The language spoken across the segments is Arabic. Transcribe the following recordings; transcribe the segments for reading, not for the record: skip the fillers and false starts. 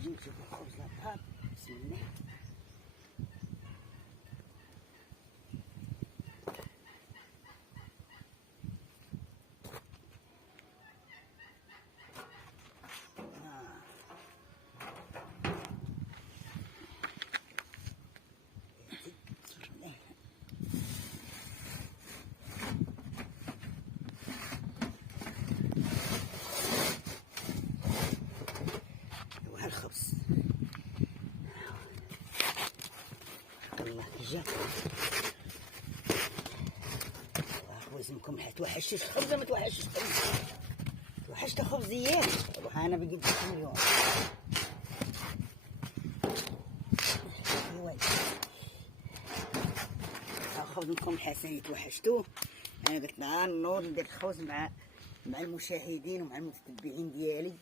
غادي نجيب الخبز للدار. بسم الله. الخبز الله جا وزنكم توحشت الخبز ما توحشتش الخبز. توحشت الخبزيات. روح انا بجيب لكم اليوم. خبزكم حسن توحشتوه. انا قلت نوض ندير الخبز مع المشاهدين ومع المتتبعين ديالي.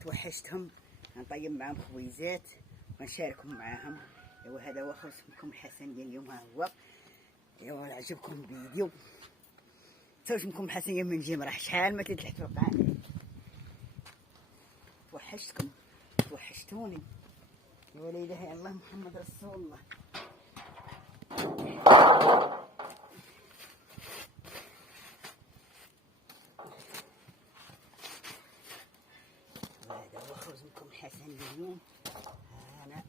توحشتهم. نطيب معاهم خويزات ونشاركهم معاهم. ايوا هذا هو خبزكم الحسن ديال اليوم. ها هو. ايوا عجبكم الفيديو توجمكم الحسن يوم من جيم. راه شحال ما تلحت في القناه. توحشتكم توحشتوني. لا اله الا الله محمد رسول الله. هذا هو خبزكم الحسن اليوم. انا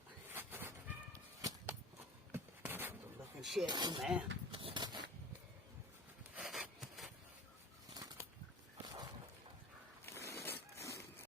والله كنشارككم معاه.